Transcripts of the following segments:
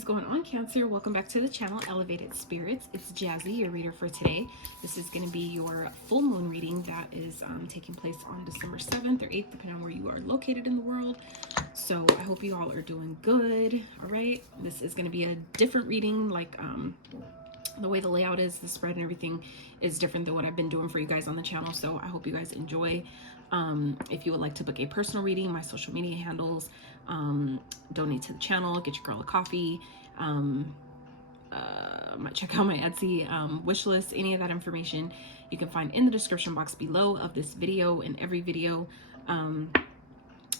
is going on, Cancer? Welcome back to the channel, Elevated Spirits. It's Jazzy, your reader for today. This is going to be your full moon reading that is taking place on December 7th or 8th, depending on where you are located in the world. So I hope you all are doing good. All right. This is going to be a different reading, like the way the layout is, the spread and everything is different than what I've been doing for you guys on the channel. So I hope you guys enjoy. If you would like to book a personal reading, my social media handles, donate to the channel, get your girl a coffee, might check out my Etsy wish list. Any of that information you can find in the description box below of this video and every video.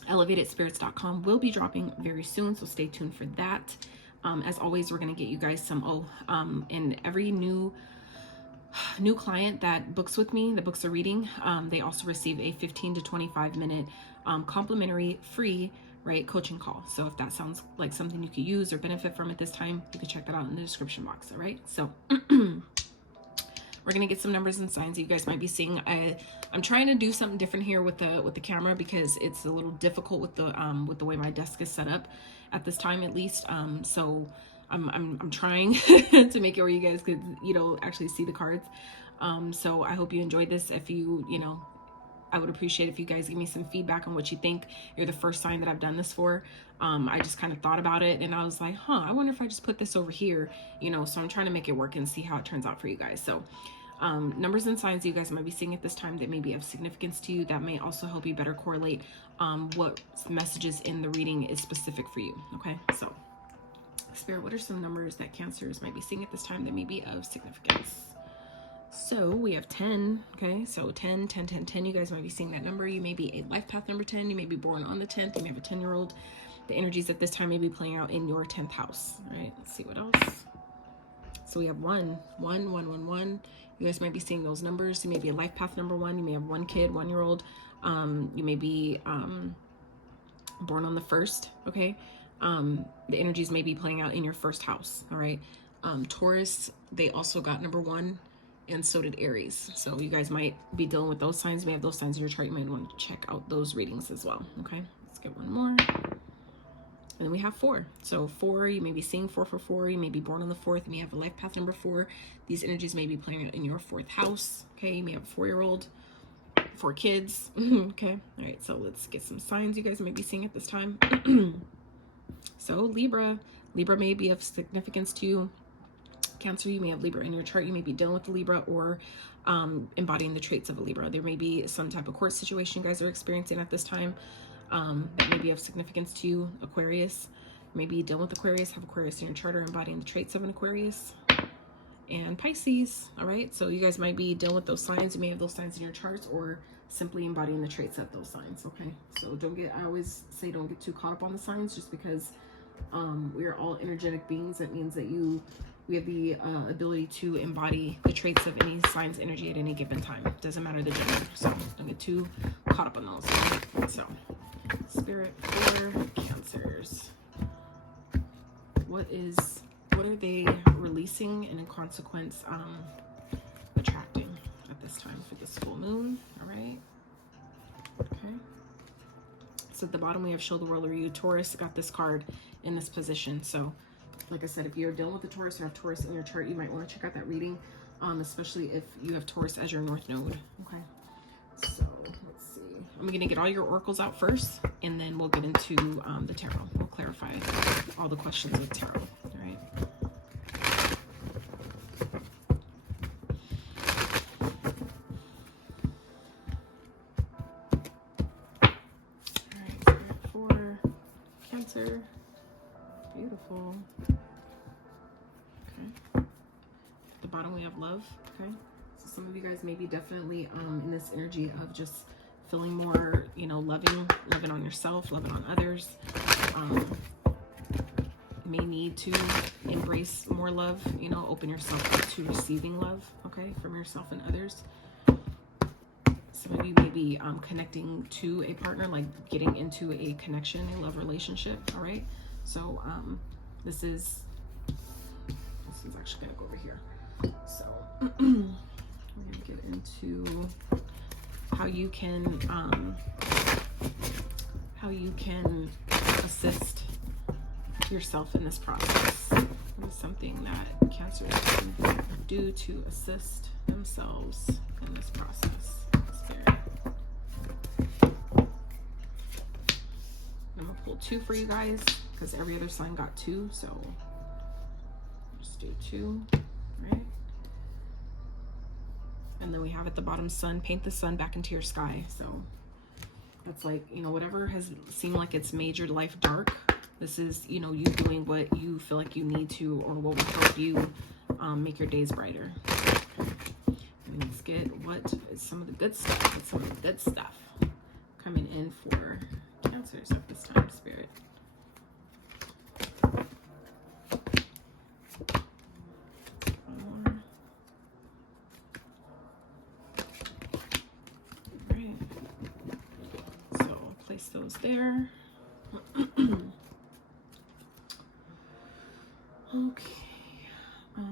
ElevatedSpirits.com will be dropping very soon, so stay tuned for that. As always, we're going to get you guys some and every new client that books with me, that books a reading, they also receive a 15 to 25 minute complimentary free coaching call. So if that sounds like something you could use or benefit from at this time, you can check that out in the description box. All right, so we're gonna get some numbers and signs that you guys might be seeing. I'm trying to do something different here with the camera because it's a little difficult with the way my desk is set up at this time, at least. So I'm trying to make it where you guys could, actually see the cards. So I hope you enjoyed this. If I would appreciate if you guys give me some feedback on what you think. You're the first sign that I've done this for. I just kind of thought about it and I was like, I wonder if I just put this over here, so I'm trying to make it work and see how it turns out for you guys. So numbers and signs you guys might be seeing at this time that may be of significance to you, that may also help you better correlate what messages in the reading is specific for you. Okay, so Spirit, what are some numbers that Cancers might be seeing at this time that may be of significance? So we have 10, okay? So 10, 10, 10, 10. You guys might be seeing that number. You may be a life path number 10. You may be born on the 10th. You may have a 10-year-old. The energies at this time may be playing out in your 10th house, all right? Let's see what else. So we have 1, 1, 1, 1, 1. You guys might be seeing those numbers. You may be a life path number 1. You may have one kid, 1-year-old. You may be born on the 1st, okay? The energies may be playing out in your 1st house, all right? Taurus, they also got number 1, and so did Aries. So you guys might be dealing with those signs. You may have those signs in your chart. You might want to check out those readings as well, okay? Let's get one more. And then we have 4. So 4, you may be seeing 4 for 4. You may be born on the 4th. You may have a life path number 4. These energies may be playing out in your 4th house, okay? You may have a 4-year-old, 4 kids, okay? All right, so let's get some signs you guys may be seeing at this time. So Libra may be of significance to you. Cancer, you may have Libra in your chart. You may be dealing with the Libra or embodying the traits of a Libra. There may be some type of court situation you guys are experiencing at this time that may be of significance to you. Aquarius, maybe dealing with Aquarius, have Aquarius in your chart or embodying the traits of an Aquarius. And Pisces, all right? So you guys might be dealing with those signs. You may have those signs in your charts or simply embodying the traits of those signs, okay? So I always say don't get too caught up on the signs just because we are all energetic beings. That means that we have the ability to embody the traits of any sign's energy at any given time. Doesn't matter the gender, so don't get too caught up on those. Right? So, Spirit for Cancers, what are they releasing and in consequence attracting at this time for this full moon? All right. Okay. So at the bottom we have show the world or you. Taurus got this card in this position. So like I said, if you're dealing with the Taurus or have Taurus in your chart, you might want to check out that reading, especially if you have Taurus as your north node. Okay, so let's see. I'm going to get all your oracles out first, and then we'll get into the tarot. We'll clarify all the questions with tarot. All right. All right, for Cancer. Beautiful. Okay. At the bottom we have love. Okay. So some of you guys may be definitely in this energy of just feeling more, loving on yourself, loving on others. May need to embrace more love, open yourself up to receiving love, okay, from yourself and others. Some of you may be connecting to a partner, like getting into a connection, a love relationship, all right? So this is actually gonna go over here. So we're gonna get into how you can assist yourself in this process? What is something that Cancer can do to assist themselves in this process? Spirit. I'm gonna pull 2 for you guys because every other sign got 2, so just do 2, right? And then we have at the bottom sun. Paint the sun back into your sky. So that's like, you know, whatever has seemed like it's made your life dark, this is, you know, you doing what you feel like you need to, or what will help you make your days brighter. And let's get what is some of the good stuff. Get some of the good stuff coming in for Cancers at this time, Spirit. Alright. So place those there. Okay. I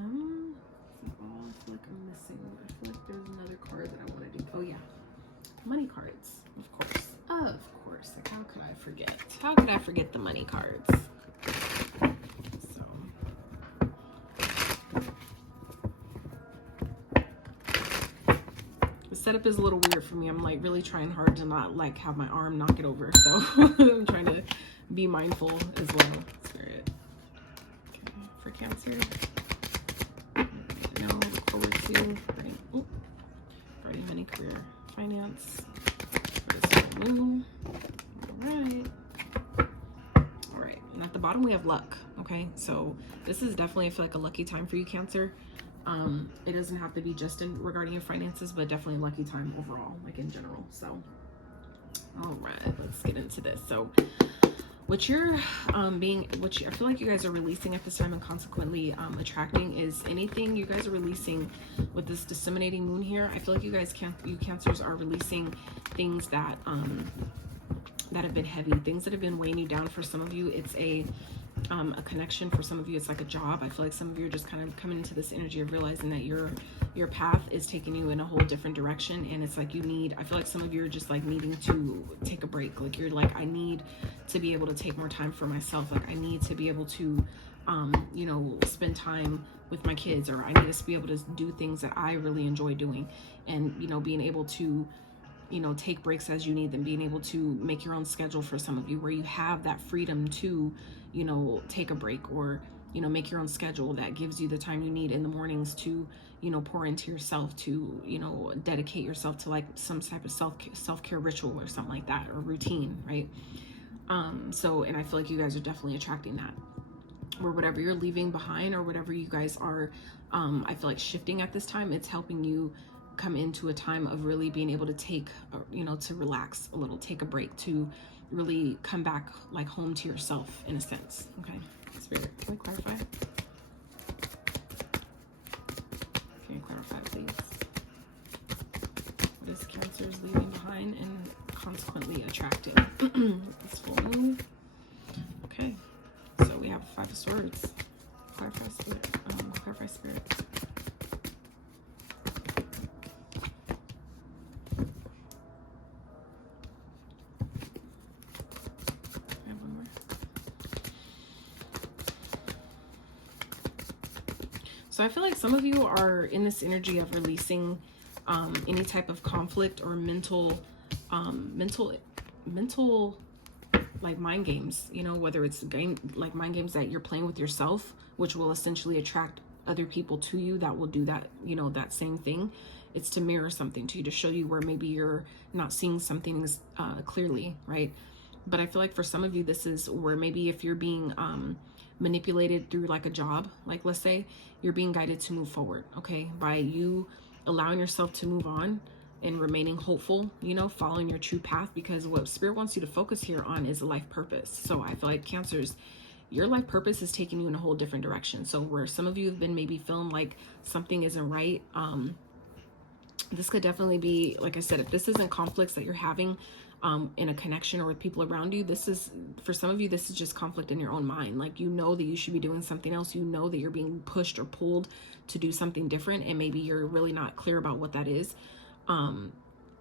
feel like I'm missing. I feel like there's another card that I wanted to. Oh yeah, money cards. Of course. Of course. Like, how could I forget? How could I forget the money cards? So. The setup is a little weird for me. I'm like really trying hard to not like have my arm knock it over. So I'm trying to be mindful as well. Spirit. Okay. For Cancer. Now look forward to starting money, career, finance. Moon. All right. And at the bottom we have luck. Okay, so this is definitely, I feel like, a lucky time for you, Cancer. It doesn't have to be just in regarding your finances, but definitely a lucky time overall, like in general. So all right, let's get into this. So what you're what I feel like you guys are releasing at this time, and consequently attracting, is anything you guys are releasing with this disseminating moon here. I feel like you guys you Cancers are releasing things that that have been heavy, things that have been weighing you down. For some of you, it's a connection. For some of you, it's like a job. I feel like some of you are just kind of coming into this energy of realizing that your path is taking you in a whole different direction, and it's like you need, I feel like some of you are just like needing to take a break. Like you're like, I need to be able to take more time for myself. Like I need to be able to you know, spend time with my kids, or I need to be able to do things that I really enjoy doing. And you know, being able to, you know, take breaks as you need them, being able to make your own schedule for some of you, where you have that freedom to, you know, take a break, or, you know, make your own schedule that gives you the time you need in the mornings to, you know, pour into yourself, to, you know, dedicate yourself to like some type of self-care ritual or something like that, or routine, right? So, and I feel like you guys are definitely attracting that, or whatever you're leaving behind, or whatever you guys are, I feel like shifting at this time, it's helping you come into a time of really being able to take, you know, to relax a little, take a break, to really come back like home to yourself in a sense. Okay, Spirit, can we clarify? Can you clarify, please? What is Cancer's leaving behind and consequently attracting this full moon? Okay, so we have 5 of Swords. Clarify, Spirit. Clarify, Spirit. So I feel like some of you are in this energy of releasing any type of conflict or mental like mind games, you know, whether it's like mind games that you're playing with yourself, which will essentially attract other people to you that will do that, you know, that same thing. It's to mirror something to you, to show you where maybe you're not seeing something clearly, right? But I feel like for some of you, this is where maybe if you're being manipulated through like a job, like let's say you're being guided to move forward, okay, by you allowing yourself to move on and remaining hopeful, you know, following your true path, because what Spirit wants you to focus here on is a life purpose. So I feel like Cancers, your life purpose is taking you in a whole different direction. So where some of you have been maybe feeling like something isn't right, this could definitely be, like I said, if this isn't conflicts that you're having in a connection or with people around you, this is, for some of you, this is just conflict in your own mind. Like, you know that you should be doing something else. You know that you're being pushed or pulled to do something different, and maybe you're really not clear about what that is.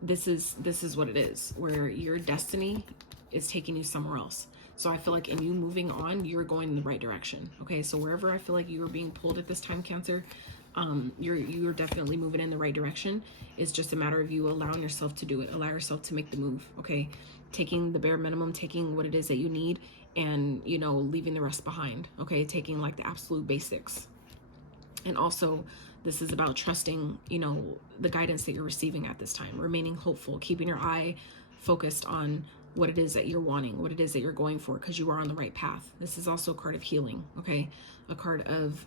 This is what it is, where your destiny is taking you somewhere else. So I feel like in you moving on, you're going in the right direction. Okay, so wherever I feel like you are being pulled at this time, Cancer, you're definitely moving in the right direction. It's just a matter of you allowing yourself to do it. Allow yourself to make the move. Okay, taking the bare minimum, taking what it is that you need, and you know, leaving the rest behind. Okay, taking like the absolute basics. And also, this is about trusting, you know, the guidance that you're receiving at this time, remaining hopeful, keeping your eye focused on what it is that you're wanting, what it is that you're going for, because you are on the right path. This is also a card of healing, okay? A card of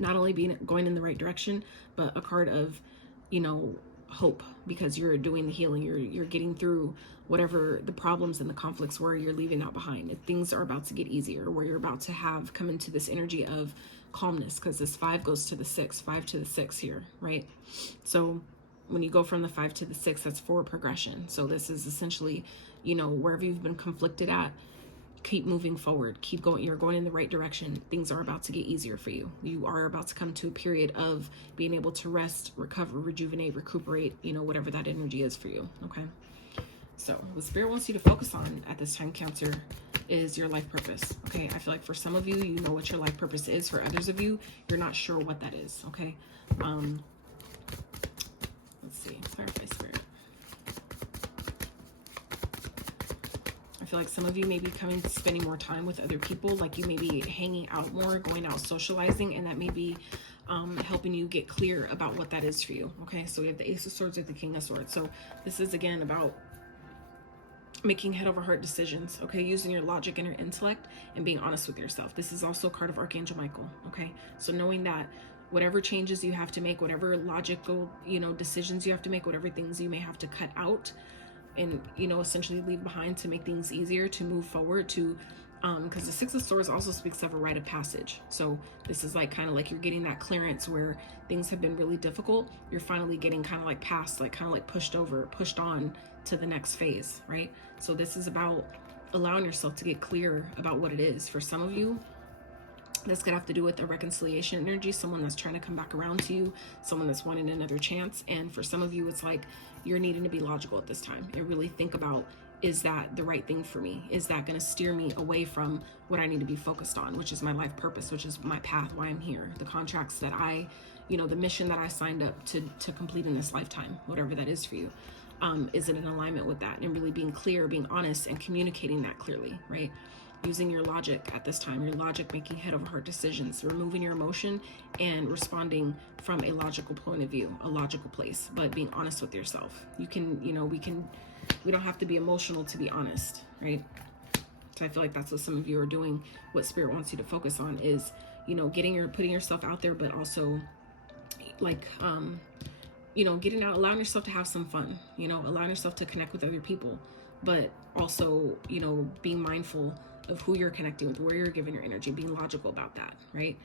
not only going in the right direction, but a card of, you know, hope, because you're doing the healing, you're getting through whatever the problems and the conflicts were, you're leaving that behind. Things are about to get easier, where you're about to come into this energy of calmness, because this 5 goes to the 6, 5 to the 6 here, right? So when you go from the 5 to the 6, that's forward progression. So this is essentially, you know, wherever you've been conflicted at, keep moving forward, keep going. You're going in the right direction. Things are about to get easier for you. You are about to come to a period of being able to rest, recover, rejuvenate, recuperate, you know, whatever that energy is for you. Okay, so what Spirit wants you to focus on at this time, Cancer, is your life purpose. Okay, I feel like for some of you, you know what your life purpose is. For others of you, you're not sure what that is. Okay, let's see. Clarify, Spirit. I feel like some of you may be spending more time with other people, like you may be hanging out more, going out socializing, and that may be helping you get clear about what that is for you. Okay, so we have the Ace of Swords with the King of Swords. So this is again about making head over heart decisions, okay, using your logic and your intellect and being honest with yourself. This is also a card of Archangel Michael. Okay, so knowing that whatever changes you have to make, whatever logical, you know, decisions you have to make, whatever things you may have to cut out and, you know, essentially leave behind to make things easier to move forward to, because the 6 of Swords also speaks of a rite of passage. So this is like kind of like you're getting that clearance where things have been really difficult. You're finally getting kind of like past, like kind of like pushed on to the next phase, right? So this is about allowing yourself to get clear about what it is. For some of you, this could have to do with a reconciliation energy, someone that's trying to come back around to you, someone that's wanting another chance. And for some of you, it's like you're needing to be logical at this time and really think about, is that the right thing for me? Is that going to steer me away from what I need to be focused on, which is my life purpose, which is my path, why I'm here, the contracts that I, you know, the mission that I signed up to complete in this lifetime, whatever that is for you. Is it in alignment with that? And really being clear, being honest, and communicating that clearly, right? Using your logic at this time, your logic, making head over heart decisions, removing your emotion and responding from a logical point of view, a logical place, but being honest with yourself. You can, you know, we don't have to be emotional to be honest, right? So I feel like that's what some of you are doing. What Spirit wants you to focus on is, you know, putting yourself out there, but also like, you know, getting out, allowing yourself to have some fun, you know, allowing yourself to connect with other people, but also, you know, being mindful of who you're connecting with, where you're giving your energy, being logical about that, right?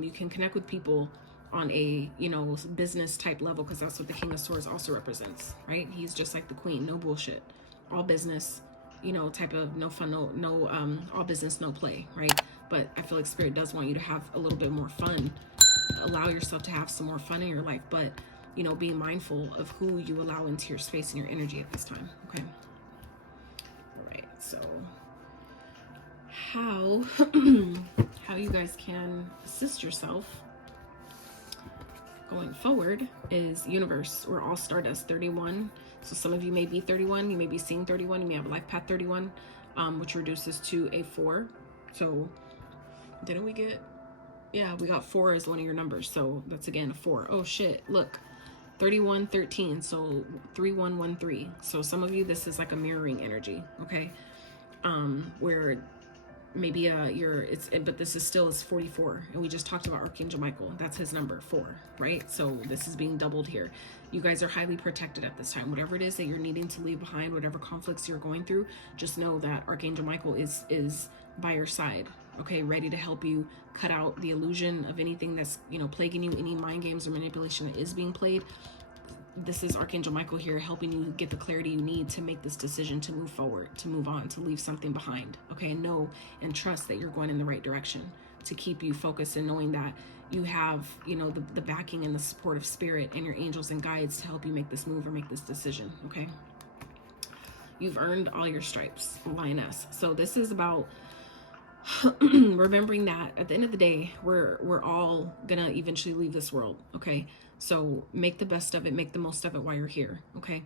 You can connect with people on a, you know, business type level, because that's what the King of Swords also represents, right? He's just like the Queen, no bullshit, all business, you know, type of no fun, no all business, no play, right? But I feel like Spirit does want you to have a little bit more fun, allow yourself to have some more fun in your life, but, you know, being mindful of who you allow into your space and your energy at this time, okay? All right, so how you guys can assist yourself going forward is universe. We're all stardust, 31. So some of you may be 31, you may be seeing 31, you may have life path 31, which reduces to a 4. So didn't we get, yeah, we got 4 as one of your numbers. So that's again a 4. Oh shit, look, 31, 13. So 3113. So some of you, this is like a mirroring energy, okay? Where maybe but this is still is 44, and we just talked about Archangel Michael. That's his number, 4, right? So this is being doubled here. You guys are highly protected at this time. Whatever it is that you're needing to leave behind, whatever conflicts you're going through, just know that Archangel Michael is by your side, okay, ready to help you cut out the illusion of anything that's, you know, plaguing you, any mind games or manipulation that is being played. This is Archangel Michael here helping you get the clarity you need to make this decision, to move forward, to move on, to leave something behind, okay? And know and trust that you're going in the right direction, to keep you focused and knowing that you have, you know, the backing and the support of Spirit and your angels and guides to help you make this move or make this decision, okay? You've earned all your stripes, lioness. So this is about remembering that at the end of the day, we're all gonna eventually leave this world, okay? So make the best of it, make the most of it while you're here, okay?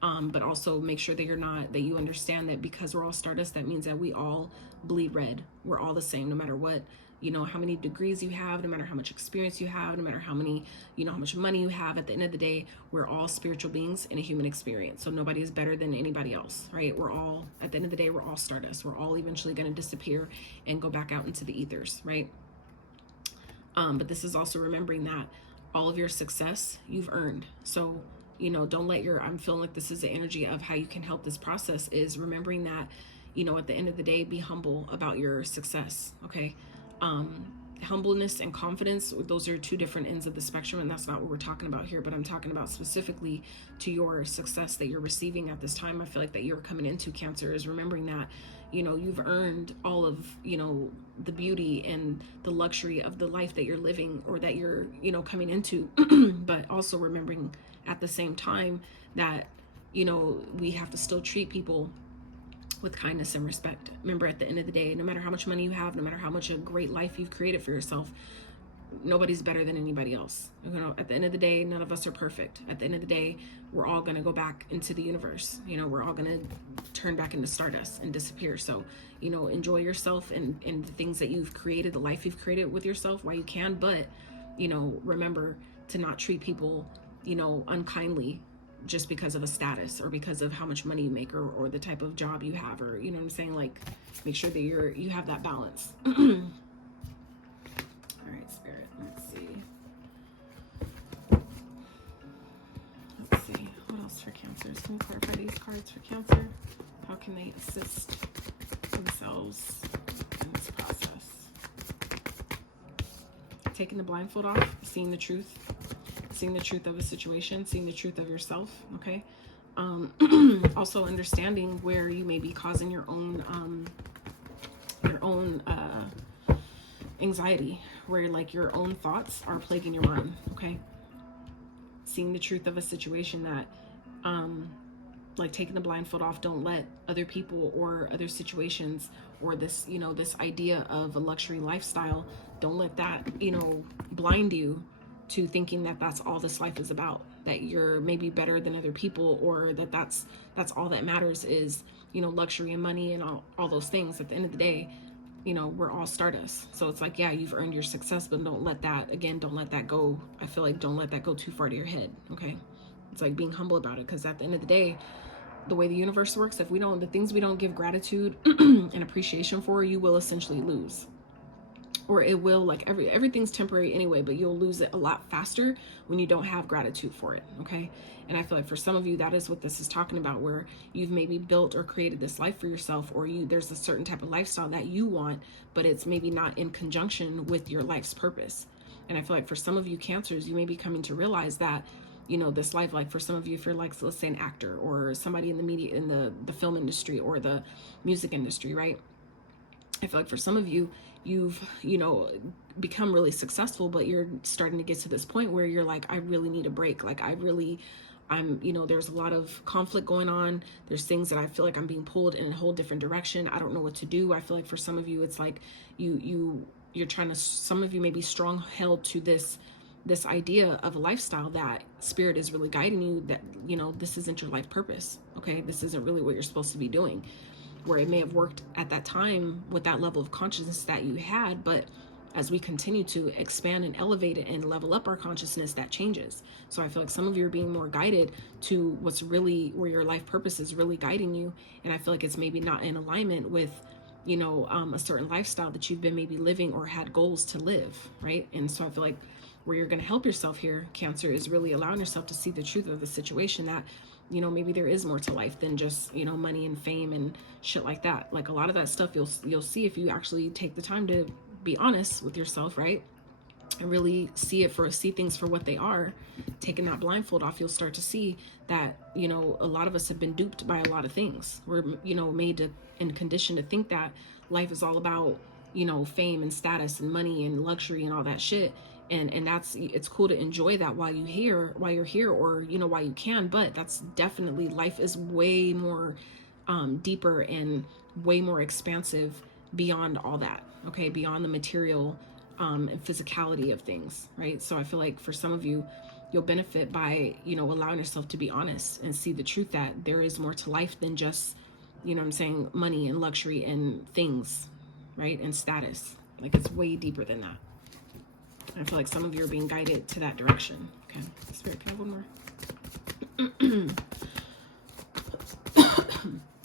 But also make sure that you understand that because we're all stardust, that means that we all bleed red. We're all the same, no matter what, how many degrees you have, no matter how much experience you have, no matter how many, how much money you have. At the end of the day, we're all spiritual beings in a human experience. So nobody is better than anybody else, right? We're all, at the end of the day, we're all stardust. We're all eventually going to disappear and go back out into the ethers, right? But this is also remembering that all of your success you've earned. So don't let I'm feeling like this is the energy of how you can help this process, is remembering that, at the end of the day, be humble about your success, okay? Humbleness and confidence, those are two different ends of the spectrum, and that's not what we're talking about here, but I'm talking about specifically to your success that you're receiving at this time. I feel like that you're coming into, Cancer, is remembering that, you've earned all of, the beauty and the luxury of the life that you're living, or that you're, coming into, but also remembering at the same time that, we have to still treat people with kindness and respect. Remember, at the end of the day, no matter how much money you have, no matter how much a great life you've created for yourself, nobody's better than anybody else. At the end of the day, none of us are perfect. At the end of the day, we're all going to go back into the universe. We're all going to turn back into stardust and disappear. So, enjoy yourself and the things that you've created, the life you've created with yourself while you can. But, remember to not treat people, unkindly, just because of a status or because of how much money you make, or the type of job you have, or what I'm saying, like, make sure that you have that balance. All right, Spirit, let's see what else for Cancer. Can you clarify these cards for Cancer? How can they assist themselves in this process? Taking the blindfold off, seeing the truth of a situation, seeing the truth of yourself, okay? Also understanding where you may be causing your own anxiety, where like your own thoughts are plaguing your mind, okay? Seeing the truth of a situation that, like, taking the blindfold off, don't let other people or other situations, or this, this idea of a luxury lifestyle, don't let that, blind you to thinking that that's all this life is about, that you're maybe better than other people, or that's all that matters is, luxury and money and all those things. At the end of the day, we're all stardust. So it's like, yeah, you've earned your success, but don't let that go. I feel like don't let that go too far to your head, okay? It's like being humble about it, because at the end of the day, the way the universe works, if the things we don't give gratitude and appreciation for, you will essentially lose. Or it will, like, everything's temporary anyway, but you'll lose it a lot faster when you don't have gratitude for it, okay? And I feel like for some of you, that is what this is talking about, where you've maybe built or created this life for yourself, or there's a certain type of lifestyle that you want, but it's maybe not in conjunction with your life's purpose. And I feel like for some of you Cancers, you may be coming to realize that, this life, like for some of you, if you're like, let's say an actor or somebody in the media, in the film industry or the music industry, right? I feel like for some of you, you've, become really successful, but you're starting to get to this point where you're like, I really need a break. Like, there's a lot of conflict going on. There's things that I feel like I'm being pulled in a whole different direction. I don't know what to do. I feel like for some of you, it's like you're trying to, some of you may be strong held to this idea of a lifestyle that spirit is really guiding you, that, this isn't your life purpose. Okay. This isn't really what you're supposed to be doing. Where it may have worked at that time with that level of consciousness that you had, but as we continue to expand and elevate it and level up our consciousness, that changes. So I feel like some of you are being more guided to what's really, where your life purpose is really guiding you. And I feel like it's maybe not in alignment with, a certain lifestyle that you've been maybe living or had goals to live, right? And so I feel like where you're going to help yourself here, Cancer, is really allowing yourself to see the truth of the situation, that maybe there is more to life than just, money and fame and shit like that. Like, a lot of that stuff you'll see if you actually take the time to be honest with yourself, right? And really see things for what they are. Taking that blindfold off, you'll start to see that, a lot of us have been duped by a lot of things. We're, made to and conditioned to think that life is all about, fame and status and money and luxury and all that shit. And it's cool to enjoy that while you're here, or, while you can, but that's definitely, life is way more deeper and way more expansive beyond all that, okay, beyond the material and physicality of things, right? So I feel like for some of you, you'll benefit by, allowing yourself to be honest and see the truth that there is more to life than just, what I'm saying, money and luxury and things, right? And status. Like, it's way deeper than that. I feel like some of you are being guided to that direction. Okay, Spirit, can I have one more?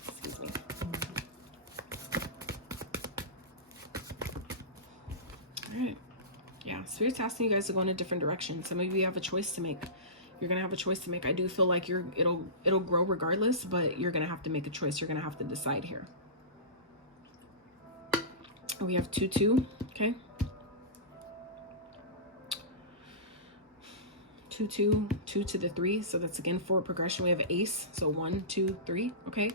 Excuse me. All right. Yeah, Spirit's asking you guys to go in a different direction. Some of you have a choice to make. You're gonna have a choice to make. I do feel like it'll grow regardless, but you're gonna have to make a choice. You're gonna have to decide here. We have 2-2. Okay. 2-2, 2 to the 3. So that's again forward progression. We have an ace. So 1, 2, 3. Okay.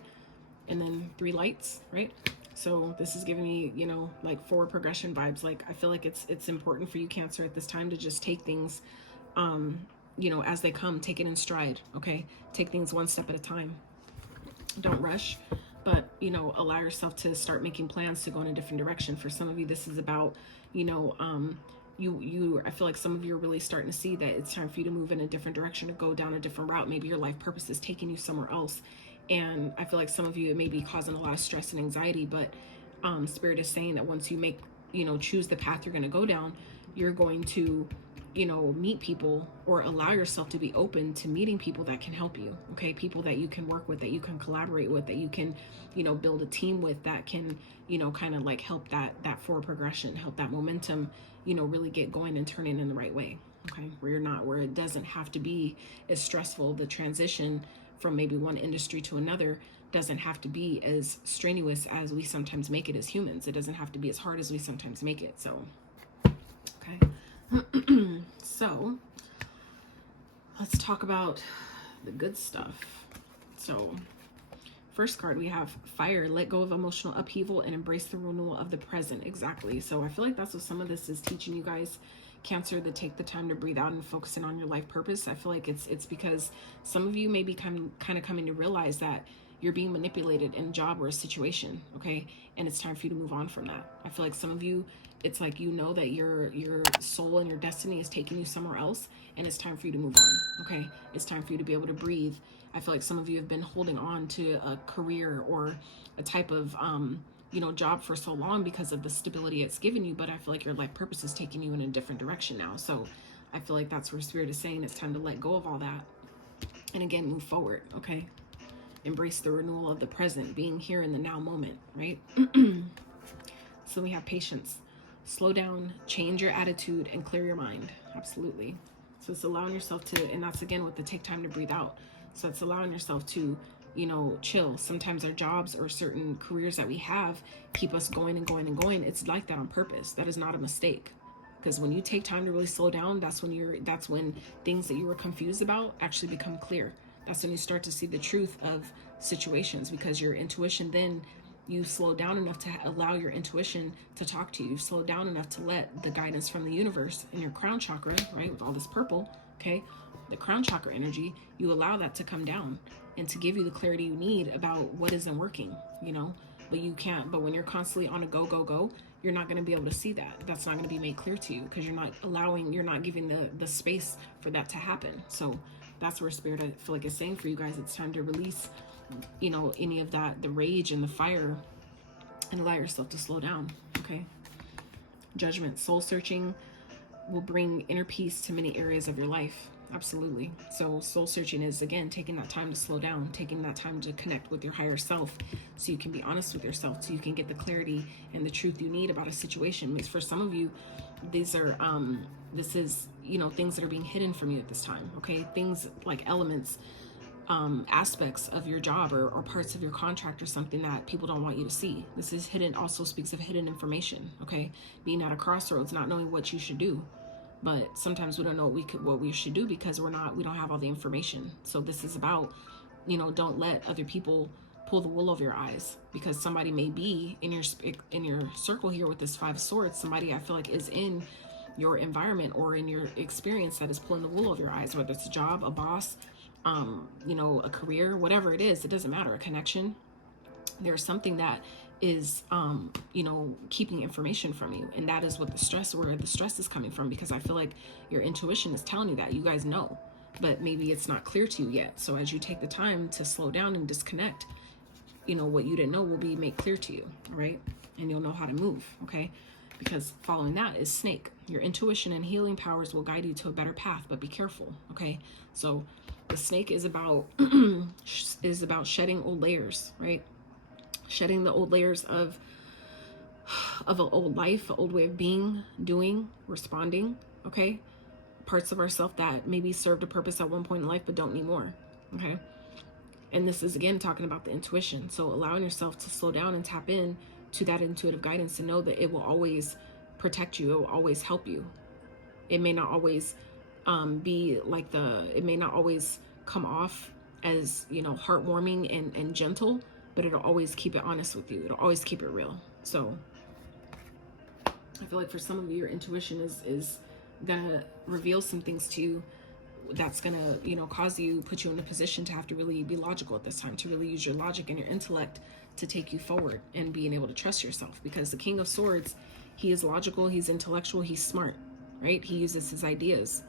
And then 3 lights, right? So this is giving me, like forward progression vibes. Like, I feel like it's important for you, Cancer, at this time to just take things, as they come. Take it in stride, okay? Take things one step at a time. Don't rush, but, allow yourself to start making plans to go in a different direction. For some of you, this is about, I feel like some of you are really starting to see that it's time for you to move in a different direction, to go down a different route. Maybe your life purpose is taking you somewhere else. And I feel like some of you, it may be causing a lot of stress and anxiety, but Spirit is saying that once you make, choose the path you're going to go down, you're going to, meet people, or allow yourself to be open to meeting people that can help you. Okay. People that you can work with, that you can collaborate with, that you can, build a team with, that can, kind of like help that forward progression, help that momentum, really get going and turning in the right way. Okay. Where it doesn't have to be as stressful. The transition from maybe one industry to another doesn't have to be as strenuous as we sometimes make it as humans. It doesn't have to be as hard as we sometimes make it. So, okay. So let's talk about the good stuff. So first card, we have fire. Let go of emotional upheaval and embrace the renewal of the present. Exactly. So I feel like that's what some of this is teaching you guys, Cancer, to take the time to breathe out and focus in on your life purpose. I feel like it's because some of you may be kind of coming to realize that you're being manipulated in a job or a situation, okay? And it's time for you to move on from that. I feel like some of you, it's like that your soul and your destiny is taking you somewhere else, and it's time for you to move on, okay? It's time for you to be able to breathe. I feel like some of you have been holding on to a career or a type of job for so long because of the stability it's given you, but I feel like your life purpose is taking you in a different direction now. So I feel like that's where Spirit is saying it's time to let go of all that and again move forward, okay? Embrace the renewal of the present, being here in the now moment, right? So we have patience. Slow down, change your attitude, and clear your mind. Absolutely. So it's allowing yourself to, and that's again with the take time to breathe out. So it's allowing yourself to, chill. Sometimes our jobs or certain careers that we have keep us going and going and going. It's like that on purpose. That is not a mistake. Because when you take time to really slow down, that's when things that you were confused about actually become clear. That's when you start to see the truth of situations, because your intuition, then you slow down enough to allow your intuition to talk to you. You slow down enough to let the guidance from the universe in your crown chakra, right, with all this purple, okay, the crown chakra energy, you allow that to come down and to give you the clarity you need about what isn't working, but you can't. But when you're constantly on a go, you're not going to be able to see that. That's not going to be made clear to you because you're not giving the space for that to happen. So that's where Spirit, I feel like, is saying for you guys, it's time to release, any of that, the rage and the fire, and allow yourself to slow down, okay? Judgment, soul searching will bring inner peace to many areas of your life. Absolutely. So soul searching is, again, taking that time to slow down, taking that time to connect with your higher self so you can be honest with yourself, so you can get the clarity and the truth you need about a situation. Because for some of you, these are, this is, things that are being hidden from you at this time, okay? Things like elements, aspects of your job or parts of your contract or something that people don't want you to see. This is hidden, also speaks of hidden information, okay? Being at a crossroads, not knowing what you should do. But sometimes we don't know what we should do because we don't have all the information. So this is about, don't let other people pull the wool over your eyes, because somebody may be in your circle here with this 5 of Swords. Somebody, I feel like, is in your environment or in your experience that is pulling the wool over your eyes, whether it's a job, a boss, a career, whatever it is. It doesn't matter. A connection. There's something that is you know, keeping information from you, and that is what the stress, where the stress is coming from, because I feel like your intuition is telling you that you guys know, but maybe it's not clear to you yet. So as you take the time to slow down and disconnect, you know, what you didn't know will be made clear to you, right? And you'll know how to move, okay? Because following that is snake. Your intuition and healing powers will guide you to a better path, but be careful, okay? So the snake is about shedding old layers, right? Shedding the old layers of an old life, an old way of being, doing, responding, okay? Parts of ourselves that maybe served a purpose at one point in life but don't anymore, okay? And this is, again, talking about the intuition. So allowing yourself to slow down and tap in to that intuitive guidance, and know that it will always protect you. It will always help you. It may not always be like it may not always come off as, you know, heartwarming and gentle, but it'll always keep it honest with you. It'll always keep it real. So I feel like for some of you, your intuition is gonna reveal some things to you that's gonna, you know, put you in a position to have to really be logical at this time, to really use your logic and your intellect to take you forward and being able to trust yourself. Because the King of Swords, he is logical, he's intellectual, he's smart, right? He uses his ideas,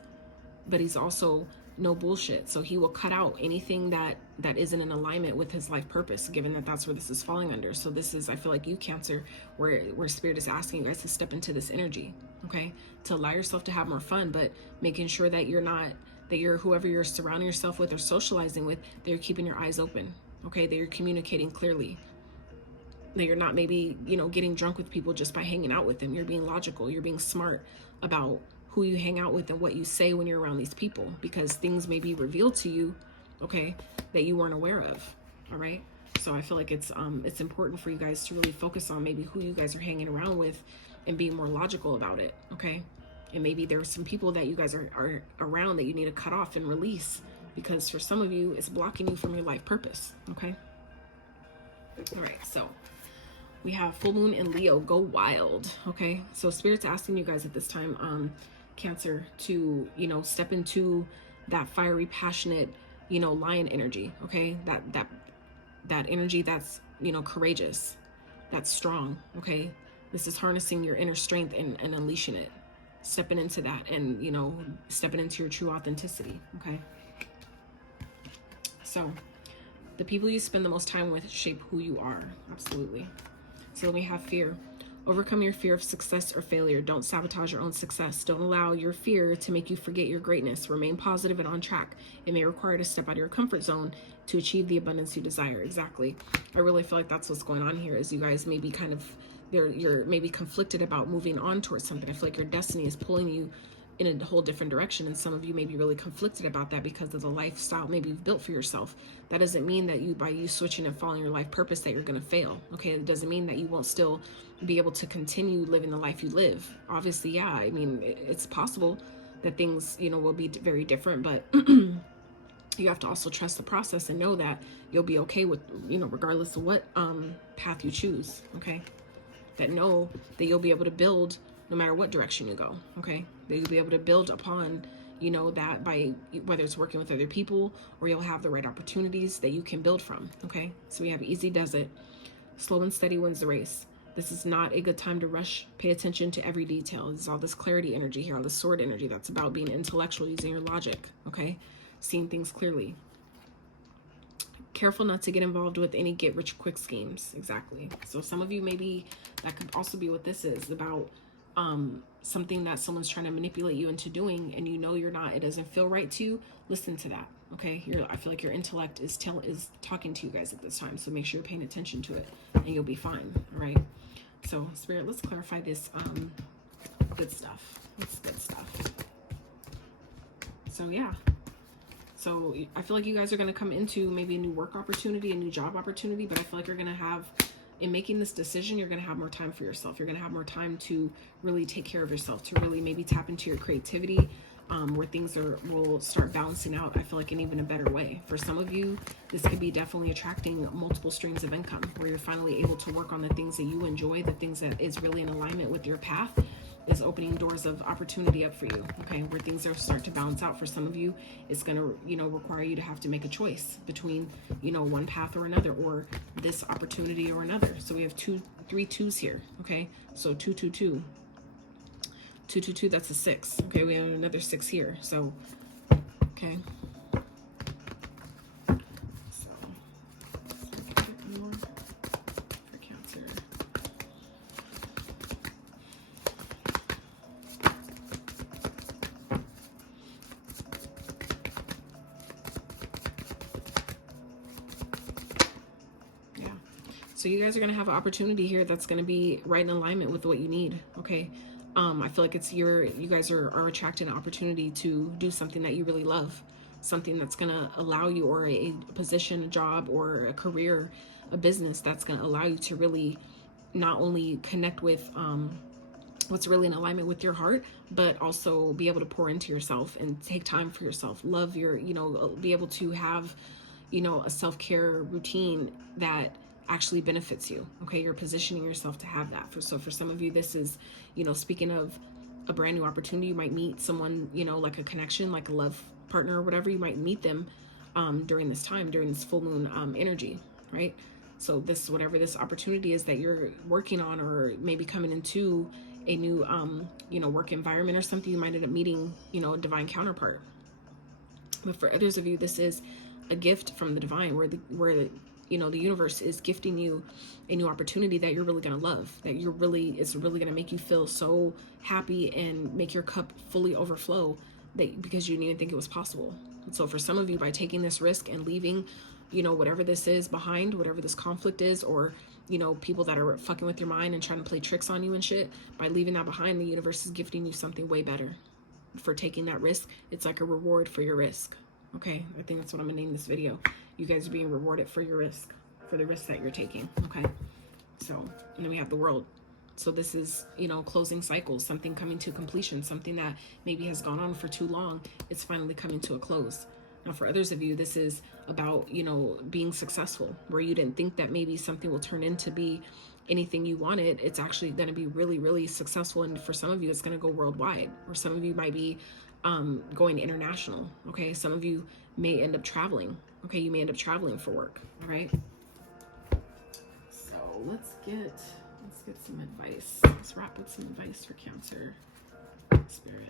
but he's also no bullshit. So he will cut out anything that isn't in alignment with his life purpose, given that that's where this is falling under. So this is, I feel like, you, Cancer, where Spirit is asking you guys to step into this energy, okay? To allow yourself to have more fun, but making sure that you're whoever you're surrounding yourself with or socializing with, that you're keeping your eyes open, okay? That you're communicating clearly, that you're not maybe, you know, getting drunk with people just by hanging out with them. You're being logical, you're being smart about who you hang out with and what you say when you're around these people, because things may be revealed to you, okay, that you weren't aware of. All right. So I feel like it's important for you guys to really focus on maybe who you guys are hanging around with and being more logical about it. Okay. And maybe there are some people that you guys are around that you need to cut off and release, because for some of you, it's blocking you from your life purpose. Okay. All right. So we have full moon in Leo. Go wild. Okay. So Spirit's asking you guys at this time, Cancer, to, you know, step into that fiery, passionate, you know, lion energy. Okay. That energy that's, you know, courageous, that's strong. Okay. This is harnessing your inner strength and unleashing it, stepping into that, and, you know, stepping into your true authenticity. Okay. So the people you spend the most time with shape who you are. Absolutely. So we have fear. Overcome your fear of success or failure. Don't sabotage your own success. Don't allow your fear to make you forget your greatness. Remain positive and on track. It may require to step out of your comfort zone to achieve the abundance you desire. Exactly. I really feel like that's what's going on here, is you guys may be kind of, you're maybe conflicted about moving on towards something. I feel like your destiny is pulling you in a whole different direction, and some of you may be really conflicted about that because of the lifestyle maybe you've built for yourself. That doesn't mean that by you switching and following your life purpose that you're going to fail. Okay. It doesn't mean that you won't still be able to continue living the life you live. Obviously, yeah, I mean, it's possible that things, you know, will be very different, but you have to also trust the process and know that you'll be okay with, you know, regardless of what path you choose. Okay. That know that you'll be able to build no matter what direction you go. Okay. That you'll be able to build upon, you know, that by whether it's working with other people, or you'll have the right opportunities that you can build from. Okay. So we have easy does it. Slow and steady wins the race. This is not a good time to rush. Pay attention to every detail. There's all this clarity energy here, all this sword energy that's about being intellectual, using your logic, okay? Seeing things clearly. Careful not to get involved with any get-rich-quick schemes. Exactly. So some of you, maybe that could also be what this is about, something that someone's trying to manipulate you into doing, and you know you're not, it doesn't feel right to you. Listen to that, okay? I feel like your intellect is talking to you guys at this time, so make sure you're paying attention to it, and you'll be fine, all right? So Spirit, let's clarify this good stuff. It's good stuff. So yeah. So I feel like you guys are going to come into maybe a new work opportunity, a new job opportunity, but I feel like you're going to have, in making this decision, you're going to have more time for yourself. You're going to have more time to really take care of yourself, to really maybe tap into your creativity, where things will start balancing out, I feel like, in even a better way. For some of you, this could be definitely attracting multiple streams of income, where you're finally able to work on the things that you enjoy, the things that is really in alignment with your path, is opening doors of opportunity up for you, okay, where things are start to balance out. For some of you, it's going to, you know, require you to have to make a choice between, you know, one path or another, or this opportunity or another. So we have 3 twos here, okay? So 2, 2, 2. 2, 2, 2, that's a 6. Okay, we have another 6 here. So, okay. So, let's get more for Cancer. Yeah. So you guys are going to have an opportunity here that's going to be right in alignment with what you need, okay? I feel like it's you guys are attracting an opportunity to do something that you really love, something that's going to allow you, or a position, a job, or a career, a business that's going to allow you to really not only connect with what's really in alignment with your heart, but also be able to pour into yourself and take time for yourself, love your, you know, be able to have, you know, a self-care routine that actually benefits you. Okay, you're positioning yourself to have that. So for some of you, this is, you know, speaking of a brand new opportunity, you might meet someone, you know, like a connection, like a love partner or whatever. You might meet them during this time, during this full moon energy, right? So this, whatever this opportunity is that you're working on, or maybe coming into a new, you know, work environment or something, you might end up meeting, you know, a divine counterpart. But for others of you, this is a gift from the divine, where you know, the universe is gifting you a new opportunity that you're really going to love, that it's really going to make you feel so happy and make your cup fully overflow, that because you didn't even think it was possible. And so for some of you, by taking this risk and leaving, you know, whatever this is behind, whatever this conflict is, or, you know, people that are fucking with your mind and trying to play tricks on you and shit, by leaving that behind, the universe is gifting you something way better for taking that risk. It's like a reward for your risk. Okay, I think that's what I'm gonna name this video. You guys are being rewarded for your risk, for the risk that you're taking. Okay, so, and then we have the World. So this is, you know, closing cycles, something coming to completion, something that maybe has gone on for too long. It's finally coming to a close. Now for others of you, this is about, you know, being successful, where you didn't think that maybe something will turn into be anything you wanted. It's actually going to be really, really successful. And for some of you, it's going to go worldwide, or some of you might be going international. Okay, some of you may end up traveling. Okay, you may end up traveling for work. All right, so let's get some advice. Let's wrap with some advice for Cancer Spirit.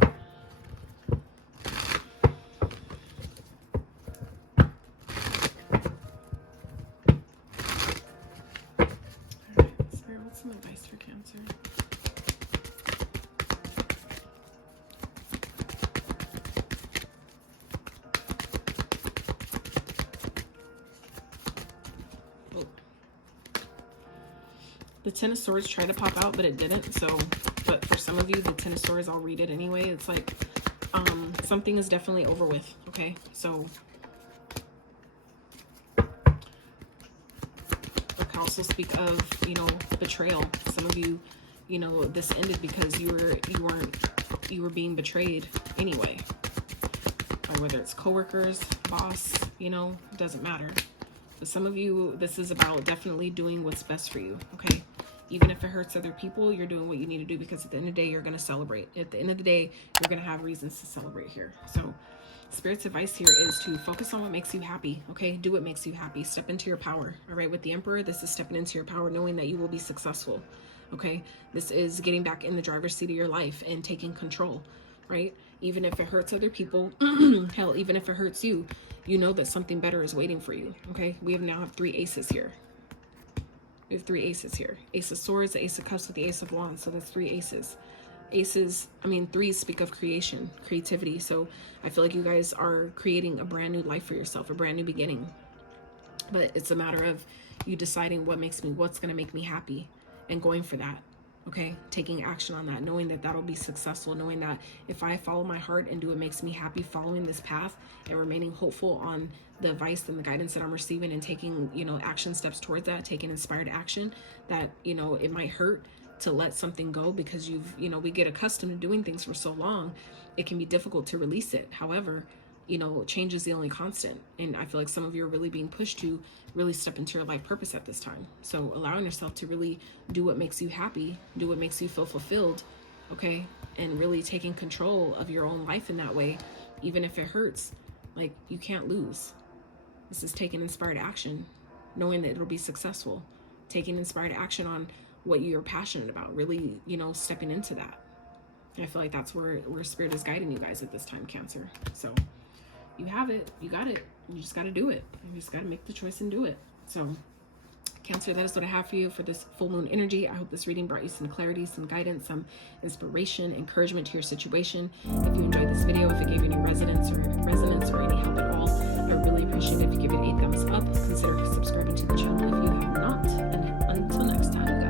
All right, Spirit, what's some advice for Cancer? The Ten of Swords tried to pop out, but it didn't. So, but for some of you, the Ten of Swords, I'll read it anyway. It's like something is definitely over with. Okay, so it can also speak of, you know, betrayal. Some of you, you know, this ended because you were being betrayed anyway. Whether it's coworkers, boss, you know, it doesn't matter. But some of you, this is about definitely doing what's best for you, okay? Even if it hurts other people, you're doing what you need to do, because at the end of the day, you're going to celebrate. At the end of the day, you're going to have reasons to celebrate here. So Spirit's advice here is to focus on what makes you happy, okay? Do what makes you happy. Step into your power, all right? With the Emperor, this is stepping into your power, knowing that you will be successful, okay? This is getting back in the driver's seat of your life and taking control, right? Even if it hurts other people, hell, even if it hurts you, you know that something better is waiting for you, okay? We now have 3 aces here. We have 3 aces here. Ace of Swords, the Ace of Cups with the Ace of Wands. So that's 3 aces. Aces, I mean, 3s speak of creation, creativity. So I feel like you guys are creating a brand new life for yourself, a brand new beginning. But it's a matter of you deciding what's going to make me happy, and going for that. Okay, taking action on that, knowing that that'll be successful, knowing that if I follow my heart and do what makes me happy, following this path and remaining hopeful on the advice and the guidance that I'm receiving, and taking, you know, action steps towards that, taking inspired action, that, you know, it might hurt to let something go, because we get accustomed to doing things for so long, it can be difficult to release it. However, you know, change is the only constant. And I feel like some of you are really being pushed to really step into your life purpose at this time. So allowing yourself to really do what makes you happy, do what makes you feel fulfilled, okay? And really taking control of your own life in that way, even if it hurts. Like, you can't lose. This is taking inspired action, knowing that it'll be successful, taking inspired action on what you're passionate about, really, you know, stepping into that. And I feel like that's where Spirit is guiding you guys at this time, Cancer. So you have it, you got it, you just got to do it. You just got to make the choice and do it. So Cancer, that is what I have for you for this full moon energy. I hope this reading brought you some clarity, some guidance, some inspiration, encouragement to your situation. If you enjoyed this video, if it gave you any resonance or any help at all, I really appreciate it if you give it a thumbs up. Consider subscribing to the channel if you have not. And until next time.